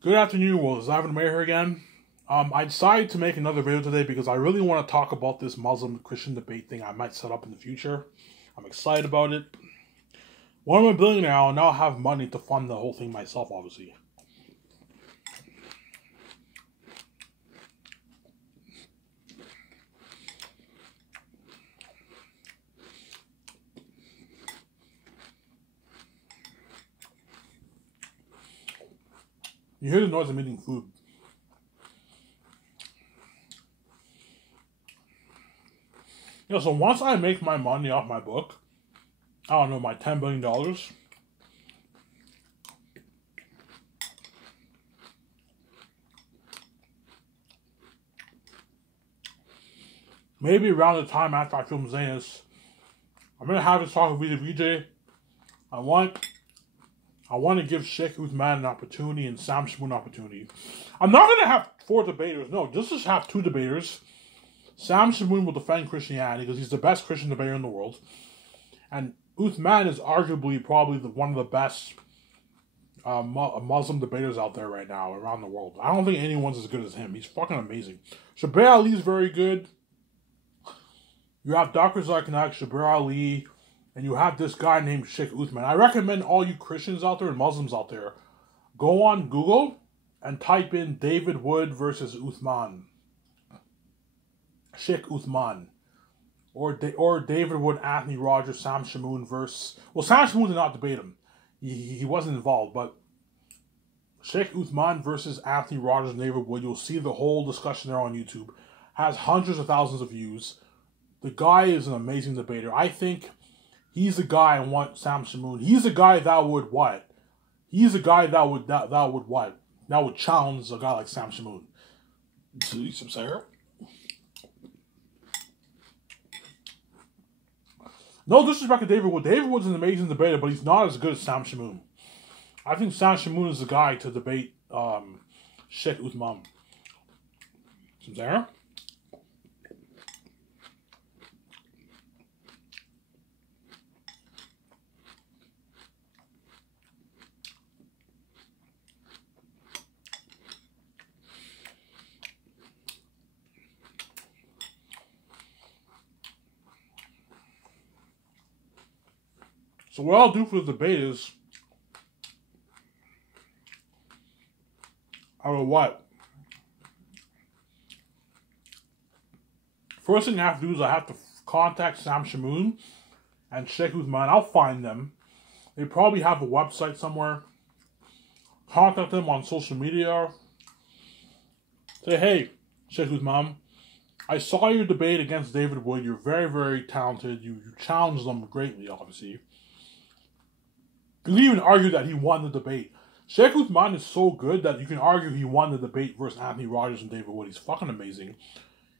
Good afternoon, world. It's Ivan Mayer here again. I decided to make another video today because I really want to talk about this Muslim-Christian debate thing I might set up in the future. I'm excited about it. When I'm a billionaire, I'll now have money to fund the whole thing myself, obviously. You hear the noise I'm eating food. So once I make my money off my book, I don't know, my $10 billion, maybe around the time after I film Zanus, I'm going to have this talk with VJ. I want to give Sheikh Uthman an opportunity and Sam Shamoun an opportunity. I'm not going to have 4 debaters. No, just have 2 debaters. Sam Shamoun will defend Christianity because he's the best Christian debater in the world. And Uthman is arguably probably one of the best Muslim debaters out there right now around the world. I don't think anyone's as good as him. He's fucking amazing. Shabir Ali is very good. You have Dr. Zakir Naik, Shabir Ali, and you have this guy named Sheikh Uthman. I recommend all you Christians out there and Muslims out there, go on Google and type in David Wood versus Uthman. Sheikh Uthman. Or David Wood, Anthony Rogers, Sam Shamoun versus... Well, Sam Shamoun did not debate him. He wasn't involved, but Sheikh Uthman versus Anthony Rogers and David Wood, you'll see the whole discussion there on YouTube. Has hundreds of thousands of views. The guy is an amazing debater. I think he's the guy I want Sam Shamoun. He's the guy that would what? He's the guy that would what? That would challenge a guy like Sam Shamoun. See some Sarah? No disrespect to David Wood. David Wood's an amazing debater, but he's not as good as Sam Shamoun. I think Sam Shamoun is the guy to debate Sheikh Uthman. Some Sarah? So what I'll do for the debate is, I will what? First thing I have to do is I have to contact Sam Shamoun and Sheikh Uthman. I'll find them. They probably have a website somewhere. Contact them on social media. Say, hey, Sheikh Uthman, I saw your debate against David Wood. You're very, very talented. You challenged them greatly, obviously. You can even argue that he won the debate. Sheikh Uthman is so good that you can argue he won the debate versus Anthony Rogers and David Wood. He's fucking amazing.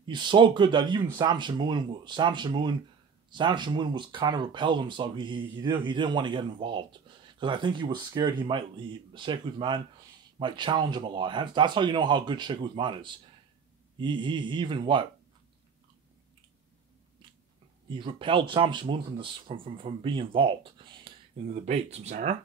He's so good that even Sam Shamoun was kind of repelled himself. He didn't want to get involved because I think he was scared Sheikh Uthman might challenge him a lot. Hence, that's how you know how good Sheikh Uthman is. He even what? He repelled Sam Shamoun from being involved in the debate. Some Sarah?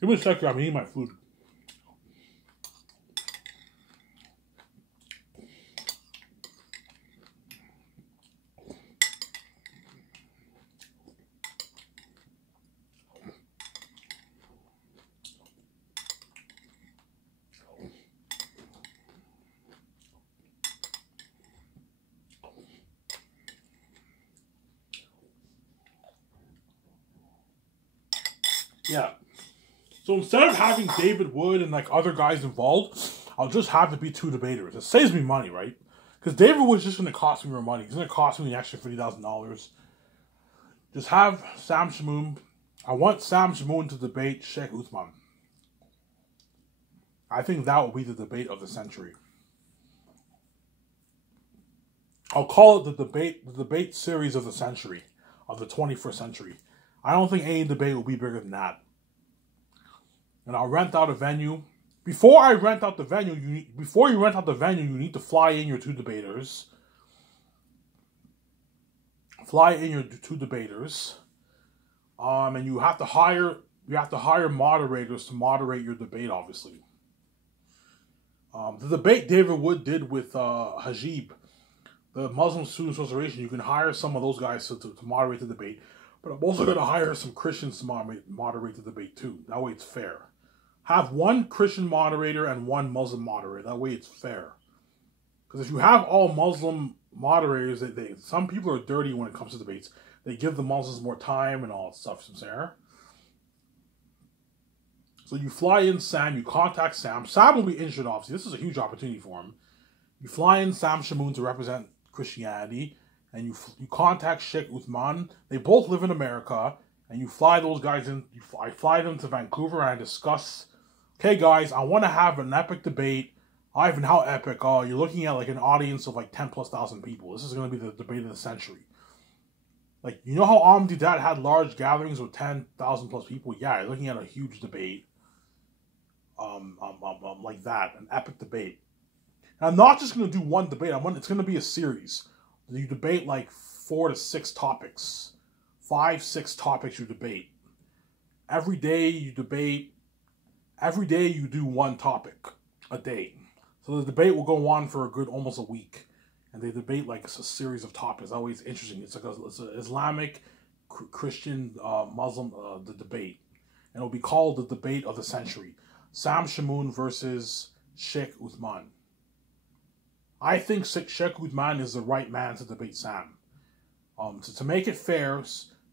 Give me a second, I'm eating my food. Yeah. So instead of having David Wood and like other guys involved, I'll just have it be 2 debaters. It saves me money, right? Because David Wood's just going to cost me more money. He's going to cost me an extra $50,000. Just have Sam Shamoon. I want Sam Shamoon to debate Sheikh Uthman. I think that will be the debate of the century. I'll call it the debate series of the century, of the 21st century. I don't think any debate will be bigger than that. And I'll rent out a venue. Before you rent out the venue, you need to fly in your two debaters. And you have to hire moderators to moderate your debate, obviously. The debate David Wood did with Hajib, the Muslim Student Association, you can hire some of those guys to moderate the debate. But I'm also going to hire some Christians to moderate the debate too. That way it's fair. Have one Christian moderator and one Muslim moderator. That way it's fair. Because if you have all Muslim moderators, some people are dirty when it comes to debates. They give the Muslims more time and all that stuff. So you fly in Sam, you contact Sam. Sam will be interested, obviously. This is a huge opportunity for him. You fly in Sam Shamoon to represent Christianity, and you contact Sheikh Uthman. They both live in America, and you fly those guys in. I fly them to Vancouver, and I discuss, okay, guys, I want to have an epic debate. Ivan, how epic? Oh, you're looking at like an audience of like 10,000+ people. This is going to be the debate of the century. Like, you know how Ahmadinejad had large gatherings with 10,000+ people? Yeah, you're looking at a huge debate. Like that, an epic debate. And I'm not just going to do one debate. It's going to be a series. You debate like 4 to 6 topics. 5, 6 topics you debate. Every day you do one topic a day. So the debate will go on for almost a week. And they debate like a series of topics. Always interesting. It's an Islamic, Christian, Muslim the debate. And it'll be called the debate of the century. Sam Shamoon versus Sheikh Uthman. I think Sheikh Uthman is the right man to debate Sam. To make it fair,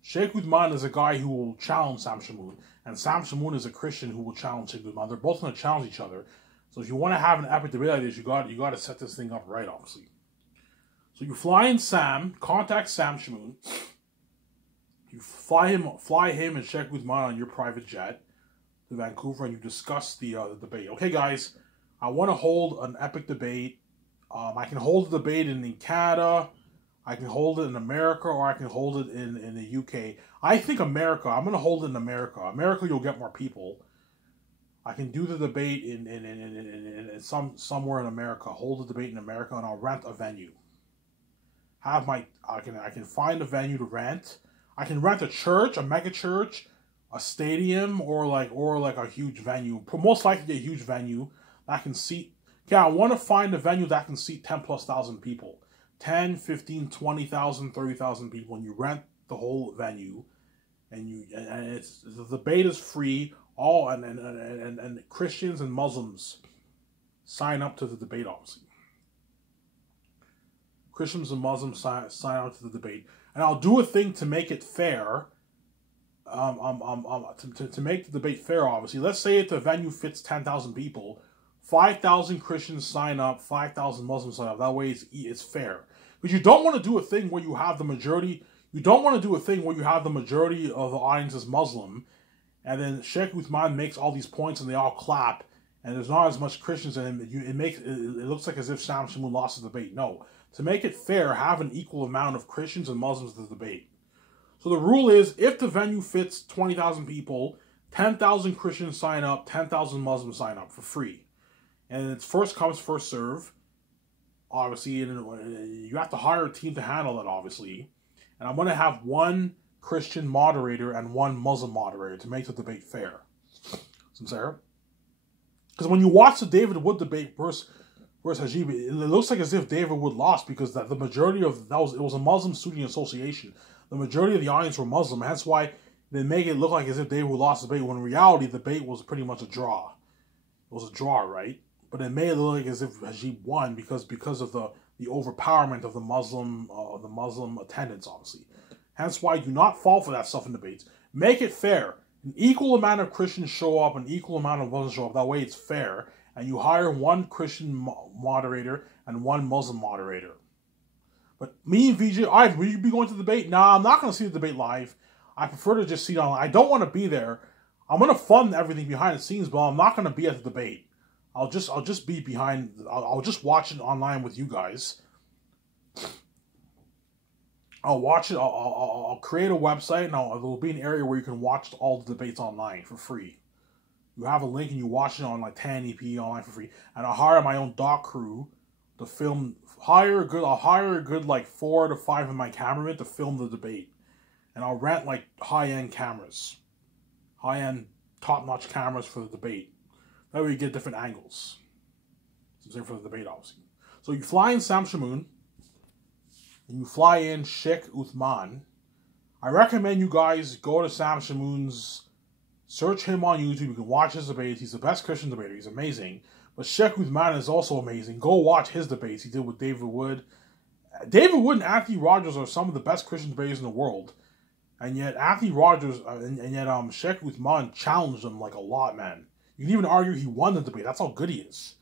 Sheikh Uthman is a guy who will challenge Sam Shamoon, and Sam Shamoon is a Christian who will challenge Sheikh Uthman. They're both going to challenge each other. So if you want to have an epic debate like this, you got to set this thing up right, obviously. So you fly in Sam, contact Sam Shamoon. You fly him and Sheikh Uthman on your private jet to Vancouver, and you discuss the debate. Okay, guys, I want to hold an epic debate. I can hold the debate in Canada, I can hold it in America, or I can hold it in the UK. I think America. I'm going to hold it in America. America, you'll get more people. I can do the debate in somewhere in America. Hold the debate in America, and I'll rent a venue. I can find a venue to rent. I can rent a church, a mega church, a stadium, or like a huge venue. Most likely a huge venue that can seat. Yeah, I want to find a venue that can seat 10,000+ people. 10, 15, 20,000, 30,000 people, and you rent the whole venue, and the debate is free. And Christians and Muslims sign up to the debate, obviously. Christians and Muslims sign up to the debate, and I'll do a thing to make it fair. To make the debate fair, obviously. Let's say if the venue fits 10,000 people. 5,000 Christians sign up, 5,000 Muslims sign up. That way it's fair. But you don't want to do a thing where you have the majority. You don't want to do a thing where you have the majority of the audience is Muslim, and then Sheikh Uthman makes all these points and they all clap, and there's not as much Christians in him. It looks like as if Sam Shamoon lost the debate. No. To make it fair, have an equal amount of Christians and Muslims in the debate. So the rule is, if the venue fits 20,000 people, 10,000 Christians sign up, 10,000 Muslims sign up for free. And it's first comes, first serve, obviously, and you have to hire a team to handle that, obviously. And I'm going to have one Christian moderator and one Muslim moderator to make the debate fair. Sincere? Because when you watch the David Wood debate versus Hajib, it looks like as if David Wood lost, because the majority of it was a Muslim student association. The majority of the audience were Muslim. Hence why they make it look like as if David Wood lost the debate, when in reality the debate was pretty much a draw. It was a draw, right? But it made it look like as if Hajib won because of the overpowerment of the Muslim attendance, obviously. Hence why do not fall for that stuff in debates. Make it fair. An equal amount of Christians show up, an equal amount of Muslims show up. That way it's fair. And you hire one Christian moderator and one Muslim moderator. But me and VJ, all right, will you be going to the debate? Nah, I'm not going to see the debate live. I prefer to just see it online. I don't want to be there. I'm going to fund everything behind the scenes, but I'm not going to be at the debate. I'll just be behind. I'll just watch it online with you guys. I'll watch it. I'll create a website, and there'll be an area where you can watch all the debates online for free. You have a link, and you watch it on like 1080p online for free. And I'll hire my own doc crew to film. I'll hire a good like 4 to 5 of my cameramen to film the debate, and I'll rent like high-end cameras, high-end, top-notch cameras for the debate. That way you get different angles. Same for the debate, obviously. So you fly in Sam Shamoun, and you fly in Sheikh Uthman. I recommend you guys go to Sam Shamoun's, search him on YouTube. You can watch his debates. He's the best Christian debater. He's amazing. But Sheikh Uthman is also amazing. Go watch his debates he did with David Wood. David Wood and Anthony Rogers are some of the best Christian debaters in the world. And yet Anthony Rogers, Sheikh Uthman challenged him like a lot, man. You can even argue he won the debate. That's how good he is.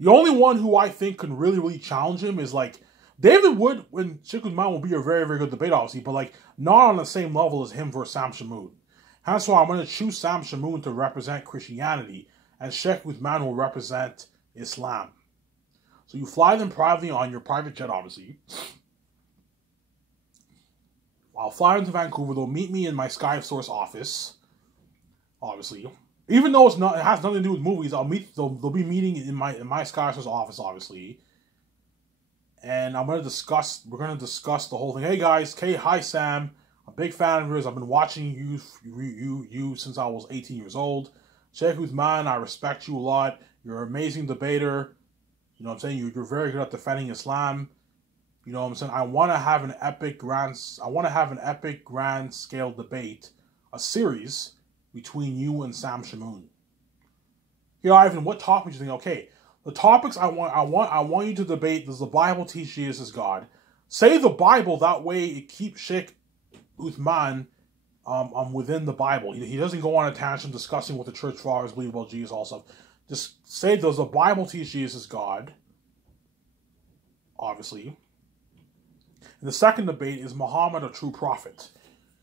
The only one who I think can really, really challenge him is like David Wood and Sheikh Uthman will be a very, very good debate, obviously, but like not on the same level as him versus Sam Shamoun. That's why I'm going to choose Sam Shamoun to represent Christianity, and Sheikh Uthman will represent Islam. So you fly them privately on your private jet, obviously. I'll fly into Vancouver. They'll meet me in my SkySource office, obviously. Even though it has nothing to do with movies, they'll be meeting in my SkySource office, obviously. And we're going to discuss the whole thing. Hey guys, hi Sam. I'm a big fan of yours. I've been watching you since I was 18 years old. Sheikh Uthman, I respect you a lot. You're an amazing debater. You know what I'm saying? You're very good at defending Islam. You know what I'm saying? I want to have an epic grand scale debate, a series between you and Sam Shamoun. Here, Ivan, what topics do you think? Okay, the topics I want you to debate. Does the Bible teach Jesus is God? Say the Bible, that way it keeps Sheikh Uthman within the Bible. He doesn't go on a tangent discussing what the church fathers believe about Jesus, all stuff. Just say, does the Bible teach Jesus is God? Obviously. And the second debate is Muhammad a true prophet?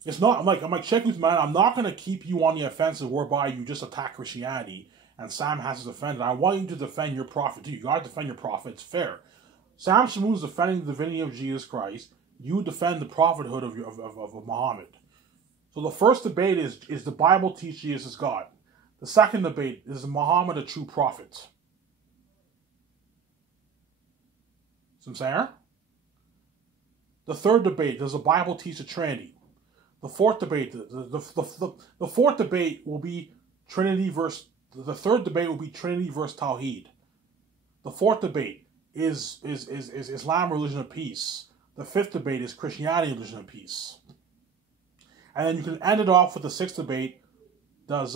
It's not, I'm like Sheikh Uthman, I'm not going to keep you on the offensive whereby you just attack Christianity and Sam has to defend it. I want you to defend your prophet too. You got to defend your prophet. It's fair. Sam Shamoun's defending the divinity of Jesus Christ. You defend the prophethood of Muhammad. So the first debate is the Bible teach Jesus is God? The second debate is Muhammad a true prophet? See what I'm saying? The third debate, does the Bible teach the Trinity? The fourth debate, the fourth debate will be Trinity versus, the third debate will be Trinity versus Tawheed. The fourth debate is Islam religion of peace. The fifth debate is Christianity religion of peace. And then you can end it off with the sixth debate. Does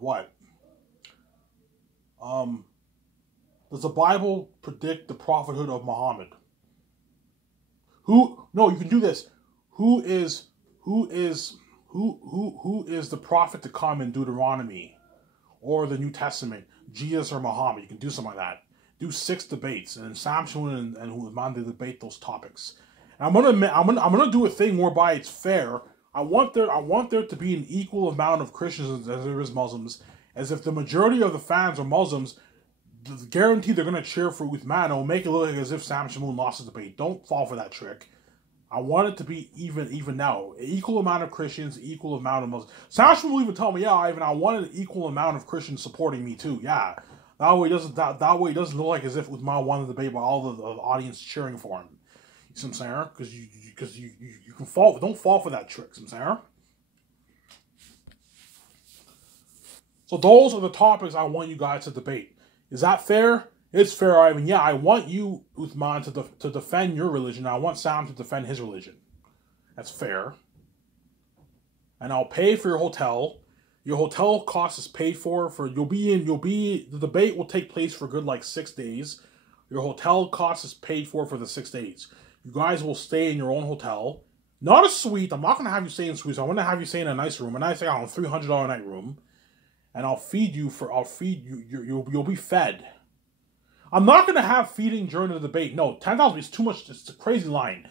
what? Does the Bible predict the prophethood of Muhammad? No, you can do this. Who is the prophet to come in Deuteronomy or the New Testament? Jesus or Muhammad? You can do something like that. Do 6 debates, and then Sam Shamoun and Uthman they debate those topics. And I'm gonna do a thing whereby it's fair. I want there to be an equal amount of Christians as there is Muslims. As if the majority of the fans are Muslims, guaranteed they're gonna cheer for Uthman. It'll make it look like as if Sam Shamoun lost the debate. Don't fall for that trick. I want it to be even now. Equal amount of Christians, equal amount of Muslims. Sam Shamoun will even tell me, yeah, Ivan, I wanted an equal amount of Christians supporting me too. Yeah. That way it doesn't look like as if Uthman won the debate by all the audience cheering for him. You see what I'm saying? Because you can fall. Don't fall for that trick. See what I'm saying? So those are the topics I want you guys to debate. Is that fair? It's fair, Ivan. Yeah, I want you, Uthman, to defend your religion. I want Sam to defend his religion. That's fair. And I'll pay for your hotel. Your hotel cost is paid for the debate will take place for a good like 6 days. Your hotel cost is paid for the 6 days. You guys will stay in your own hotel. Not a suite. I'm not going to have you stay in suites. I want to have you stay in a nice room. A nice, $300 a night room. And I'll feed you. You'll be fed. I'm not going to have feeding during the debate. No, 10,000 is too much. It's a crazy line.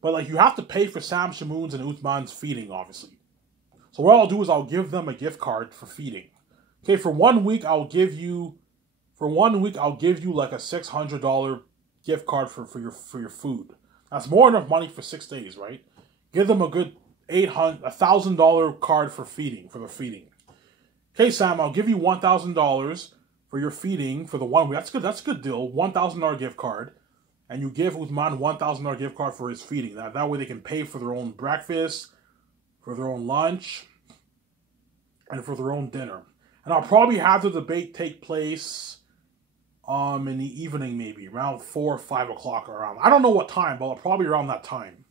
But, like, you have to pay for Sam Shamoun's and Uthman's feeding, obviously. So what I'll do is I'll give them a gift card for feeding. Okay, for 1 week, I'll give you like a $600 gift card for your food. That's more than enough money for 6 days, right? Give them a good $1,000 card for the feeding. Okay, Sam, I'll give you $1,000 for your feeding for the 1 week. That's a good deal. $1,000 gift card. And you give Uthman $1,000 gift card for his feeding. That way they can pay for their own breakfast, for their own lunch, and for their own dinner. And I'll probably have the debate take place in the evening, maybe around 4 or 5 o'clock around. I don't know what time, but probably around that time.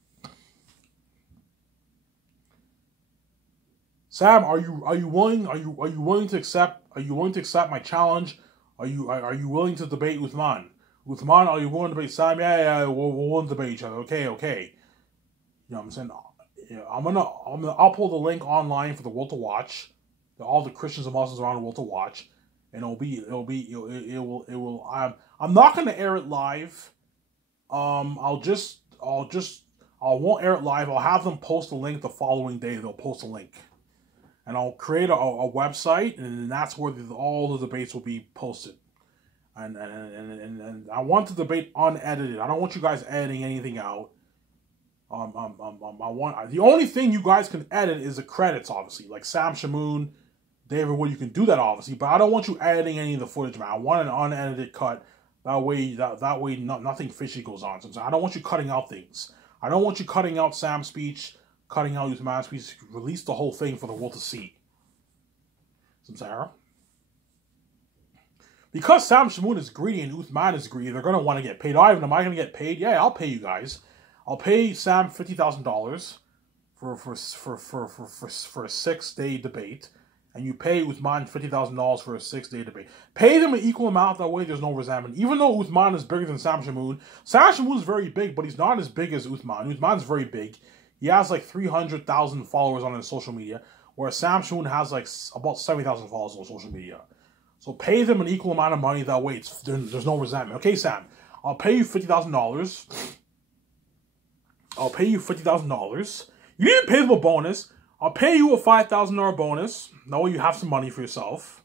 Sam, are you willing to accept my challenge? Are you willing to debate Uthman? Uthman, are you willing to debate Sam? Yeah, we're willing to debate each other. Okay. You know what I'm saying? I'm gonna upload the link online for the world to watch. All the Christians and Muslims around the world to watch, and it will. I'm not gonna air it live. I won't air it live. I'll have them post the link the following day. They'll post a link, and I'll create a website, and that's where all the debates will be posted. And I want the debate unedited. I don't want you guys editing anything out. The only thing you guys can edit is the credits, obviously, like Sam Shamoun, David Wood. You can do that, obviously, but I don't want you editing any of the footage, man. I want an unedited cut. That way, nothing fishy goes on. So I don't want you cutting out things. I don't want you cutting out Sam's speech, cutting out Uthman's speech. Release the whole thing for the world to see. Sarah. Because Sam Shamoun is greedy and Uthman is greedy, they're going to want to get paid. Ivan, am I going to get paid? Yeah, I'll pay you guys. I'll pay Sam $50,000 for a 6-day debate, and you pay Uthman $50,000 for a 6-day debate. Pay them an equal amount. That way, there's no resentment. Even though Uthman is bigger than Sam Shamoun is very big, but he's not as big as Uthman. Uthman's very big. He has like 300,000 followers on his social media, whereas Sam Shamoun has like about 70,000 followers on social media. So pay them an equal amount of money. That way, there's no resentment. Okay, Sam, I'll pay you $50,000. I'll pay you $50,000. You need to pay them a bonus. I'll pay you a $5,000 bonus. That way you have some money for yourself.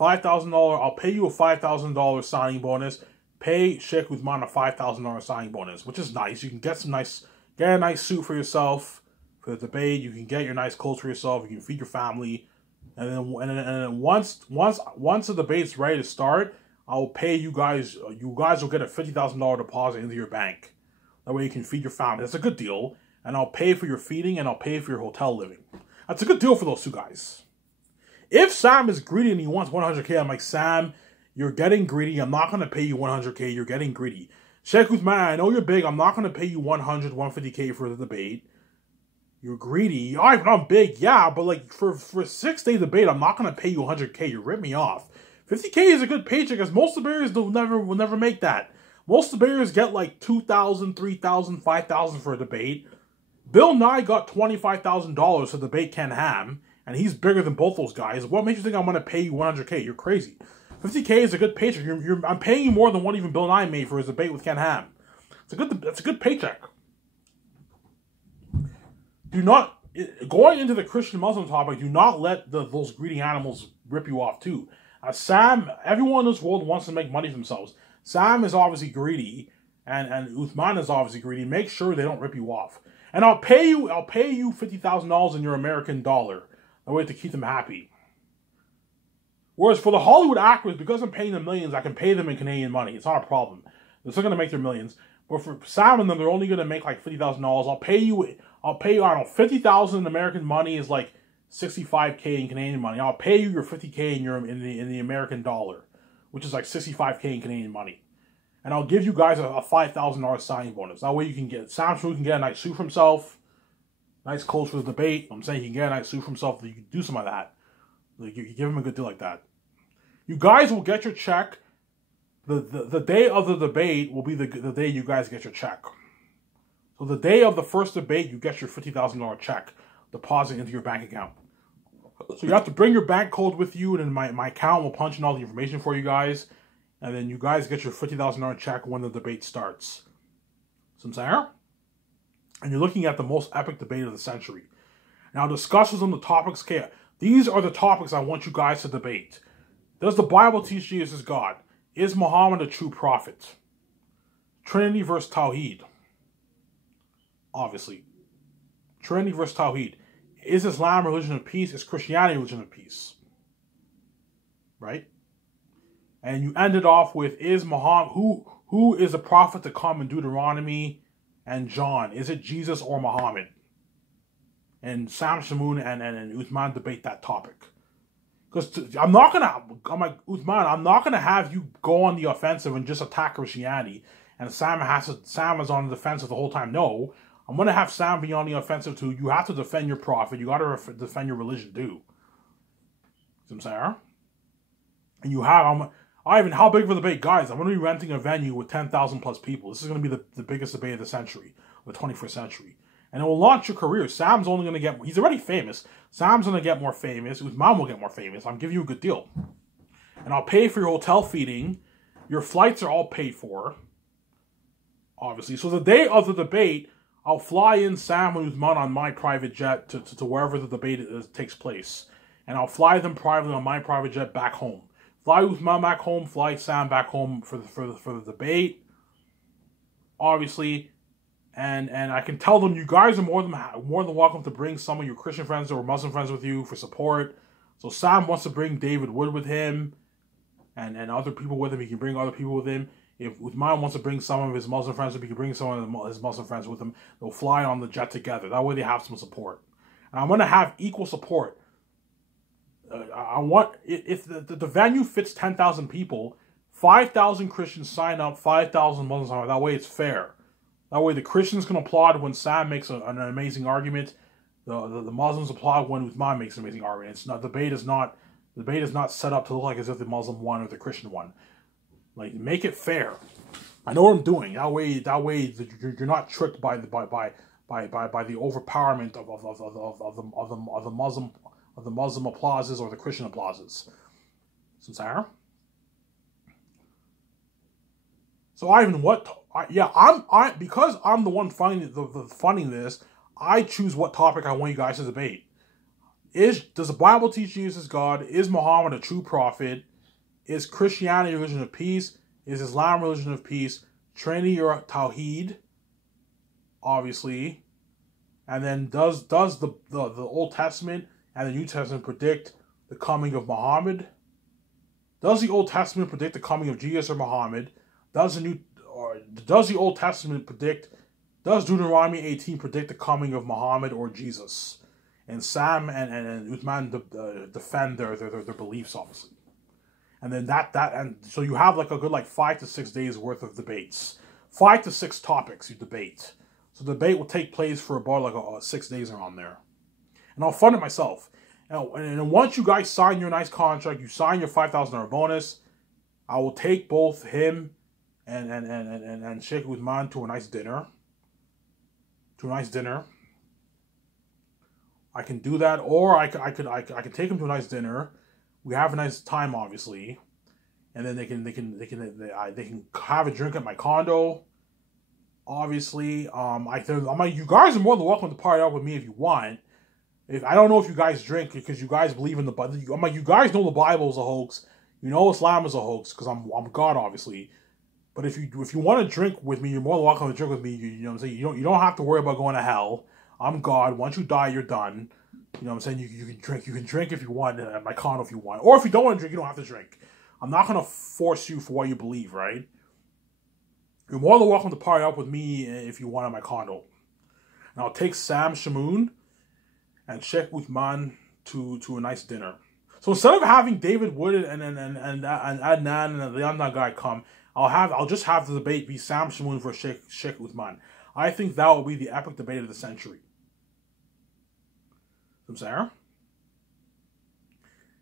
$5,000. I'll pay you a $5,000 signing bonus. Pay Sheikh Uthman a $5,000 signing bonus, which is nice. You can get a nice suit for yourself for the debate. You can get your nice clothes for yourself. You can feed your family. And then once the debate's ready to start, I'll pay you guys. You guys will get a $50,000 deposit into your bank. That way you can feed your family. That's a good deal. And I'll pay for your feeding and I'll pay for your hotel living. That's a good deal for those two guys. If Sam is greedy and he wants 100K, I'm like, Sam, you're getting greedy. I'm not going to pay you 100K. You're getting greedy. Sheikh Uthman, I know you're big. I'm not going to pay you 100, 150K for the debate. You're greedy. I'm big, yeah, but like for a 6-day debate, I'm not going to pay you 100K. You rip me off. 50K is a good paycheck, because most debaters will never make that. Most debaters get like $2,000, $3,000, $5,000 for a debate. Bill Nye got $25,000 to debate Ken Ham, and he's bigger than both those guys. What makes you think I'm going to pay you 100K? You're crazy. 50K is a good paycheck. I'm paying you more than what even Bill Nye made for his debate with Ken Ham. That's a good paycheck. Do not, going into the Christian Muslim topic, do not let those greedy animals rip you off too. Sam, everyone in this world wants to make money for themselves. Sam is obviously greedy, and Uthman is obviously greedy. Make sure they don't rip you off. And I'll pay you $50,000 in your American dollar. That way to keep them happy. Whereas for the Hollywood actors, because I'm paying them millions, I can pay them in Canadian money. It's not a problem. They're still going to make their millions. But for Sam and them, they're only going to make like $50,000. I'll pay you, I don't know, 50,000 in American money is like 65K in Canadian money. I'll pay you your 50K in the American dollar, which is like 65K in Canadian money. And I'll give you guys a $5,000 signing bonus. That way you can get, Sam can get a nice suit for himself, nice clothes for the debate. I'm saying he can get a nice suit for himself. You can do some of that. Like, you give him a good deal like that. You guys will get your check. The day of the debate will be the day you guys get your check. So the day of the first debate, you get your $50,000 check deposited into your bank account. So you have to bring your bank code with you, and then my account will punch in all the information for you guys. and then you guys get your $50,000 check when the debate starts. So I'm saying? And you're looking at the most epic debate of the century. Now, discussions on the topics, okay, these are the topics I want you guys to debate. Does the Bible teach Jesus is God? Is Muhammad a true prophet? Trinity versus Tawheed. Obviously. Trinity versus Tawheed. Is Islam a religion of peace? Is Christianity a religion of peace? Right? And you ended off with, is Muhammad, who is the prophet to come in Deuteronomy and John? Is it Jesus or Muhammad? And Sam Shamoun and Uthman debate that topic. Because I'm like, Uthman, I'm not gonna have you go on the offensive and just attack Christianity, and Sam is on the defensive the whole time. No, I'm gonna have Sam be on the offensive too. You have to defend your prophet. You gotta defend your religion too. See what I'm saying? And you have, Ivan, how big of a debate? Guys, I'm gonna be renting a venue with 10,000 plus people. This is gonna be the biggest debate of the century, of the 21st century. And it will launch your career. Sam's only going to get... He's already famous. Sam's going to get more famous. Uthman will get more famous. I'm giving you a good deal. And I'll pay for your hotel feeding. Your flights are all paid for. Obviously. So the day of the debate, I'll fly in Sam and Uthman on my private jet to wherever the debate takes place. And I'll fly them privately on my private jet back home. Fly Uthman back home. Fly Sam back home for the debate. Obviously... And I can tell them you guys are more than welcome to bring some of your Christian friends or Muslim friends with you for support. So Sam wants to bring David Wood with him, and other people with him. He can bring other people with him. If Uthman wants to bring some of his Muslim friends, he can bring some of his Muslim friends with him. They'll fly on the jet together. That way they have some support. And I'm going to have equal support. I want, if the venue fits 10,000 people, 5,000 Christians sign up, 5,000 Muslims sign up. That way it's fair. That way the Christians can applaud when Sam makes an amazing argument. The Muslims applaud when Uthman makes an amazing argument. It's not, debate is not set up to look like as if the Muslim won or the Christian won. Like, make it fair. I know what I'm doing. That way you're not tricked by the overpowerment of the Muslim applauses or the Christian applauses. Sincere? So Ivan, because I'm the one funding this, I choose what topic I want you guys to debate. Does the Bible teach Jesus is God? Is Muhammad a true prophet? Is Christianity a religion of peace? Is Islam a religion of peace? Trinity or Tawheed? Obviously. And then does the Old Testament and the New Testament predict the coming of Muhammad? Does the Old Testament predict the coming of Jesus or Muhammad? Does the Old Testament does Deuteronomy 18 predict the coming of Muhammad or Jesus? And Sam and Uthman defend their beliefs, obviously. And then and so you have like a good 5 to 6 days worth of debates. 5 to 6 topics you debate. So the debate will take place for about 6 days around there. And I'll fund it myself. And once you guys sign your nice contract, you sign your $5,000 bonus, I will take both him and Sheikh Uthman to a nice dinner. I can do that, or I could take him to a nice dinner. We have a nice time, obviously, and then they can have a drink at my condo. Obviously, you guys are more than welcome to party out with me if you want. I don't know if you guys drink because you guys believe in the Bible. You guys know the Bible is a hoax. You know Islam is a hoax because I'm God, obviously. But if you want to drink with me, you're more than welcome to drink with me. You know what I'm saying? You don't have to worry about going to hell. I'm God. Once you die, you're done. You know what I'm saying? You can drink. You can drink if you want at my condo if you want. Or if you don't want to drink, you don't have to drink. I'm not going to force you for what you believe, right? You're more than welcome to party up with me if you want at my condo. And I'll take Sam Shamoun and Sheikh Uthman to a nice dinner. So instead of having David Wood and Adnan and the other guy come, I'll just have the debate be Sam Shamoun versus Sheikh Uthman. I think that will be the epic debate of the century. I'm saying?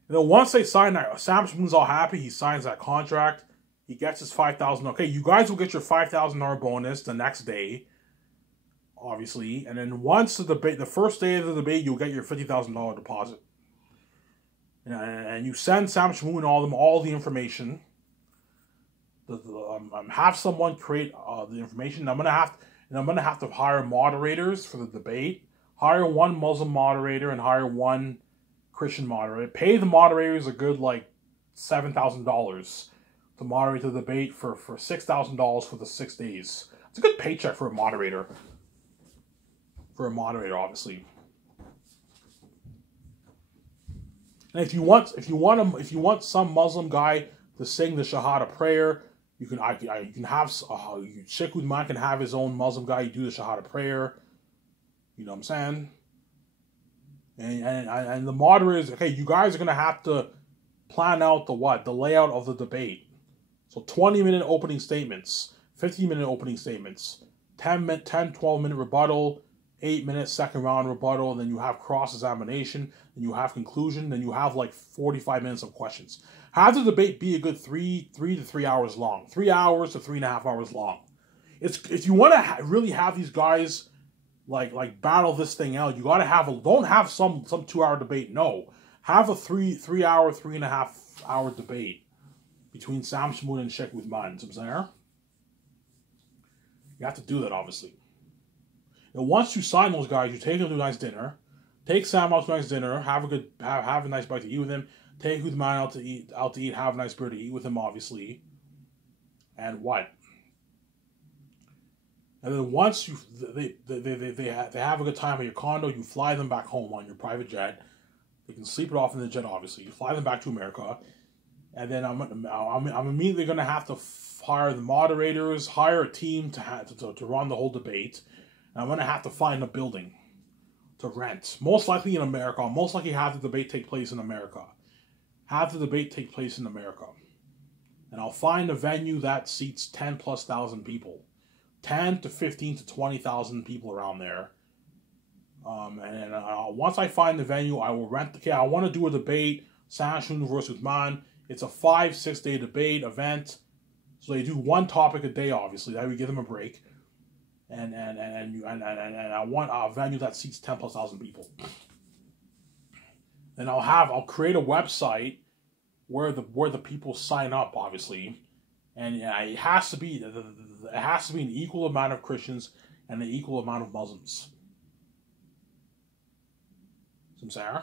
And then once they sign that, Sam Shamoun's all happy. He signs that contract. He gets his $5,000. Okay, you guys will get your $5,000 bonus the next day, obviously. And then once the first day of the debate, you'll get your $50,000 deposit. And you send Sam Shamoun all the information. have someone create the information. I'm gonna have to hire moderators for the debate. Hire one Muslim moderator and hire one Christian moderator. Pay the moderators a good like $7,000 to moderate the debate for $6,000 for the 6 days. It's a good paycheck for a moderator. For a moderator, obviously. And if you want some Muslim guy to sing the Shahada prayer, you can have Sheikh Uthman can have his own Muslim guy do the Shahada prayer. You know what I'm saying? And the moderators, okay, you guys are gonna have to plan out the layout of the debate. So 20-minute opening statements, 15-minute opening statements, 12-minute rebuttal, 8-minute second round rebuttal, then you have cross-examination, then you have conclusion, then you have like 45 minutes of questions. Have the debate be a good 3 to 3 hours long, 3 hours to 3.5 hours long. If you want to really have these guys like battle this thing out, you got to don't have some 2-hour debate. No, have a 3 hour, 3.5 hour debate between Sam Shamoun and Sheikh Uthman. You have to do that, obviously. And once you sign those guys, you take them to a nice dinner, take Sam out to a nice dinner, have a nice bite to eat with him, take Uthman out to eat, have a nice beer to eat with him, obviously. And what? And then once they have a good time at your condo, you fly them back home on your private jet. They can sleep it off in the jet, obviously. You fly them back to America, and then I'm immediately going to have to hire the moderators, hire a team to run the whole debate. And I'm going to have to find a building to rent, most likely in America. I'll most likely have the debate take place in America. And I'll find a venue that seats 10,000+ people. 10 to 15 to 20,000 people around there. Once I find the venue, I will rent. Okay, I want to do a debate, Sam Shamoun versus Uthman. It's a 5-6 day debate event. So they do one topic a day, obviously. That would give them a break. And I want a venue that seats 10,000+ people. And I'll create a website where the people sign up, obviously. And it has to be an equal amount of Christians and an equal amount of Muslims. So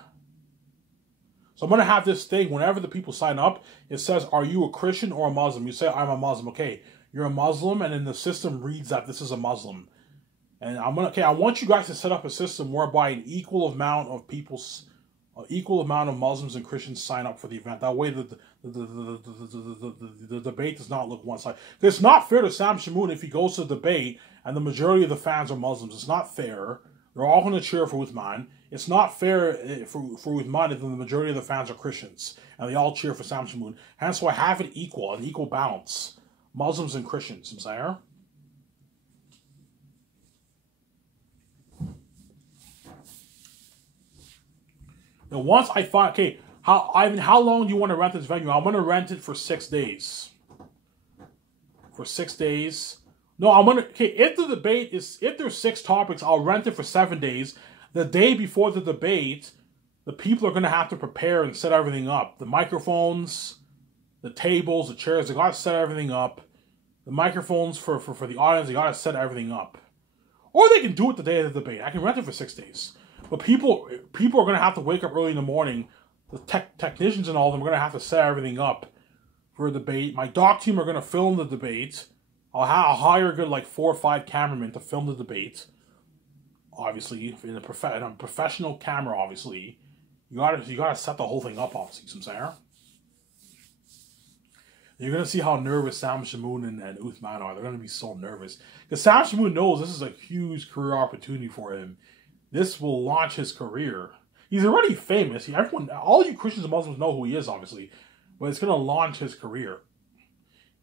I'm going to have this thing, whenever the people sign up, it says, are you a Christian or a Muslim? You say, I'm a Muslim. Okay, you're a Muslim, and then the system reads that this is a Muslim. And I want you guys to set up a system whereby an equal amount of Muslims and Christians sign up for the event. That way the debate does not look one-sided. It's not fair to Sam Shamoun if he goes to the debate and the majority of the fans are Muslims. It's not fair. They're all going to cheer for Uthman. It's not fair for Uthman if the majority of the fans are Christians and they all cheer for Sam Shamoun. Hence why have it equal, an equal balance. Muslims and Christians, Now once I find, okay, how long do you want to rent this venue? I'm going to rent it for 6 days. For 6 days. No, if there's 6 topics, I'll rent it for 7 days. The day before the debate, the people are going to have to prepare and set everything up. The microphones, the tables, the chairs, they got to set everything up. The microphones for the audience, they got to set everything up. Or they can do it the day of the debate. I can rent it for 6 days. But people are going to have to wake up early in the morning. The technicians and all of them are going to have to set everything up for a debate. My doc team are going to film the debate. I'll hire a good 4 or 5 cameramen to film the debate. Obviously, in a professional camera, obviously. You gotta set the whole thing up, obviously, You're going to see how nervous Sam Shamoun and Uthman are. They're going to be so nervous. Because Sam Shamoun knows this is a huge career opportunity for him. This will launch his career. He's already famous. All you Christians and Muslims know who he is, obviously. But it's going to launch his career.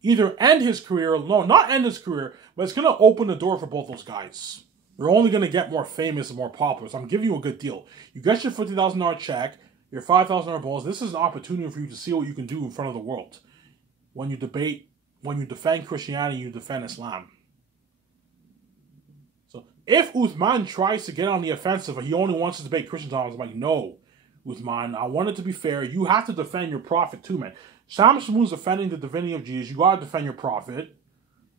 Either end his career, no, not end his career, but it's going to open the door for both those guys. They're only going to get more famous and more popular. So I'm giving you a good deal. You get your $50,000 check, your $5,000 bonus. This is an opportunity for you to see what you can do in front of the world. When you defend Christianity, you defend Islam. So if Uthman tries to get on the offensive, he only wants to debate Christians, I'm like, no. Uthman. I want it to be fair. You have to defend your prophet too, man. Sam Shamoun's defending the divinity of Jesus. You got to defend your prophet.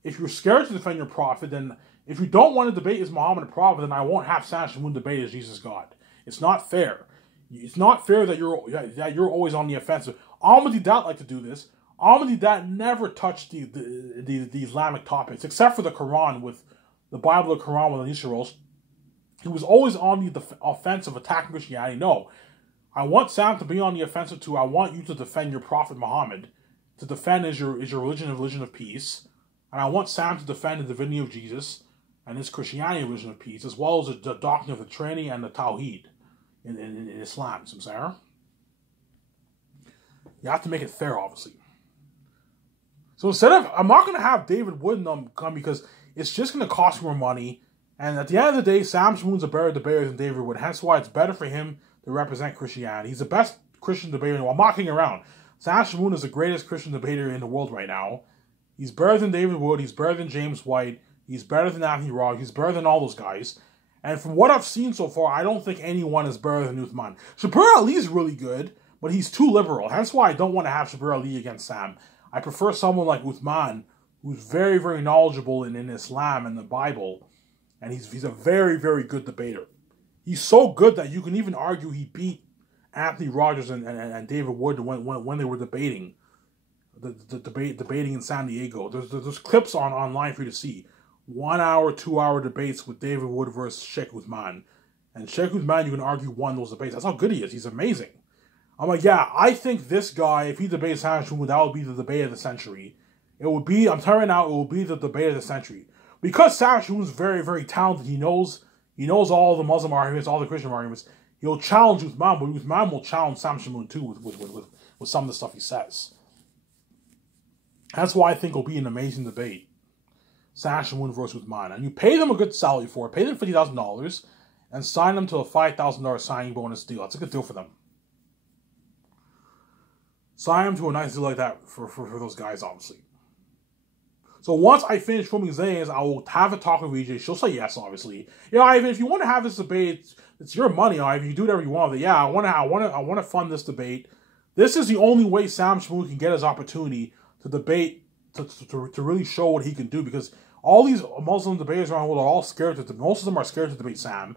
If you're scared to defend your prophet, then if you don't want to debate is Muhammad a prophet, then I won't have Sam Shamoun debate as Jesus God. It's not fair. It's not fair that you're always on the offensive. Ahmadiyya like to do this. Ahmadiyya never touched the Islamic topics, except for the Quran with the Bible, the Quran with Israel. He was always on the offensive, attacking Christianity. No, I want Sam to be on the offensive too. I want you to defend your prophet Muhammad, to defend is your religion of peace, and I want Sam to defend the divinity of Jesus and his Christianity religion of peace, as well as the doctrine of the Trinity and the Tawheed in Islam. You know what I'm saying? You have to make it fair, obviously. So I'm not going to have David Wood come because it's just going to cost more money. And at the end of the day, Sam Shamoun's a better debater than David Wood. Hence why it's better for him to represent Christianity. He's the best Christian debater. While mocking around, Sam Shamoun is the greatest Christian debater in the world right now. He's better than David Wood. He's better than James White. He's better than Anthony Rogers. He's better than all those guys. And from what I've seen so far, I don't think anyone is better than Uthman. Shabir Ali is really good, but he's too liberal. Hence why I don't want to have Shabir Ali against Sam. I prefer someone like Uthman, who's very, very knowledgeable in Islam and the Bible. And he's a very, very good debater. He's so good that you can even argue he beat Anthony Rogers and David Wood when they were debating debating in San Diego. There's clips online for you to see. 1 hour, 2 hour debates with David Wood versus Sheikh Uthman. And Sheikh Uthman, you can argue, won those debates. That's how good he is. He's amazing. I'm like, yeah, I think this guy, if he debates Sam Shamoun, that would be the debate of the century. It would be, I'm telling you now, it will be the debate of the century. Because Sam Shamoun is very, very talented, he knows all the Muslim arguments, all the Christian arguments. He'll challenge Uthman, but Uthman will challenge Sam Shamoun too with some of the stuff he says. That's why I think it'll be an amazing debate. Sam Shamoun versus Uthman. And you pay them a good salary for it. Pay them $50,000 and sign them to a $5,000 signing bonus deal. That's a good deal for them. Sign them to a nice deal like that for those guys, obviously. So once I finish filming Zayn's, I will have a talk with VJ. She'll say yes, obviously. You know, Ivan, if you want to have this debate, it's your money, Ivan. You do whatever you want with it. Yeah, I want to fund this debate. This is the only way Sam Shamoun can get his opportunity to debate, to really show what he can do, because all these Muslim debaters around the world are all scared to debate. Most of them are scared to debate Sam.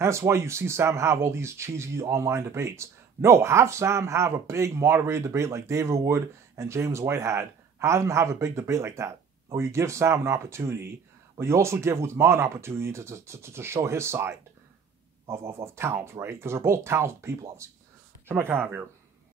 That's why you see Sam have all these cheesy online debates. No, have Sam have a big moderated debate like David Wood and James White had. Have them have a big debate like that, or you give Sam an opportunity, but you also give Uthman an opportunity to show his side of talent, right? Because they're both talented people, obviously. Check my comment here.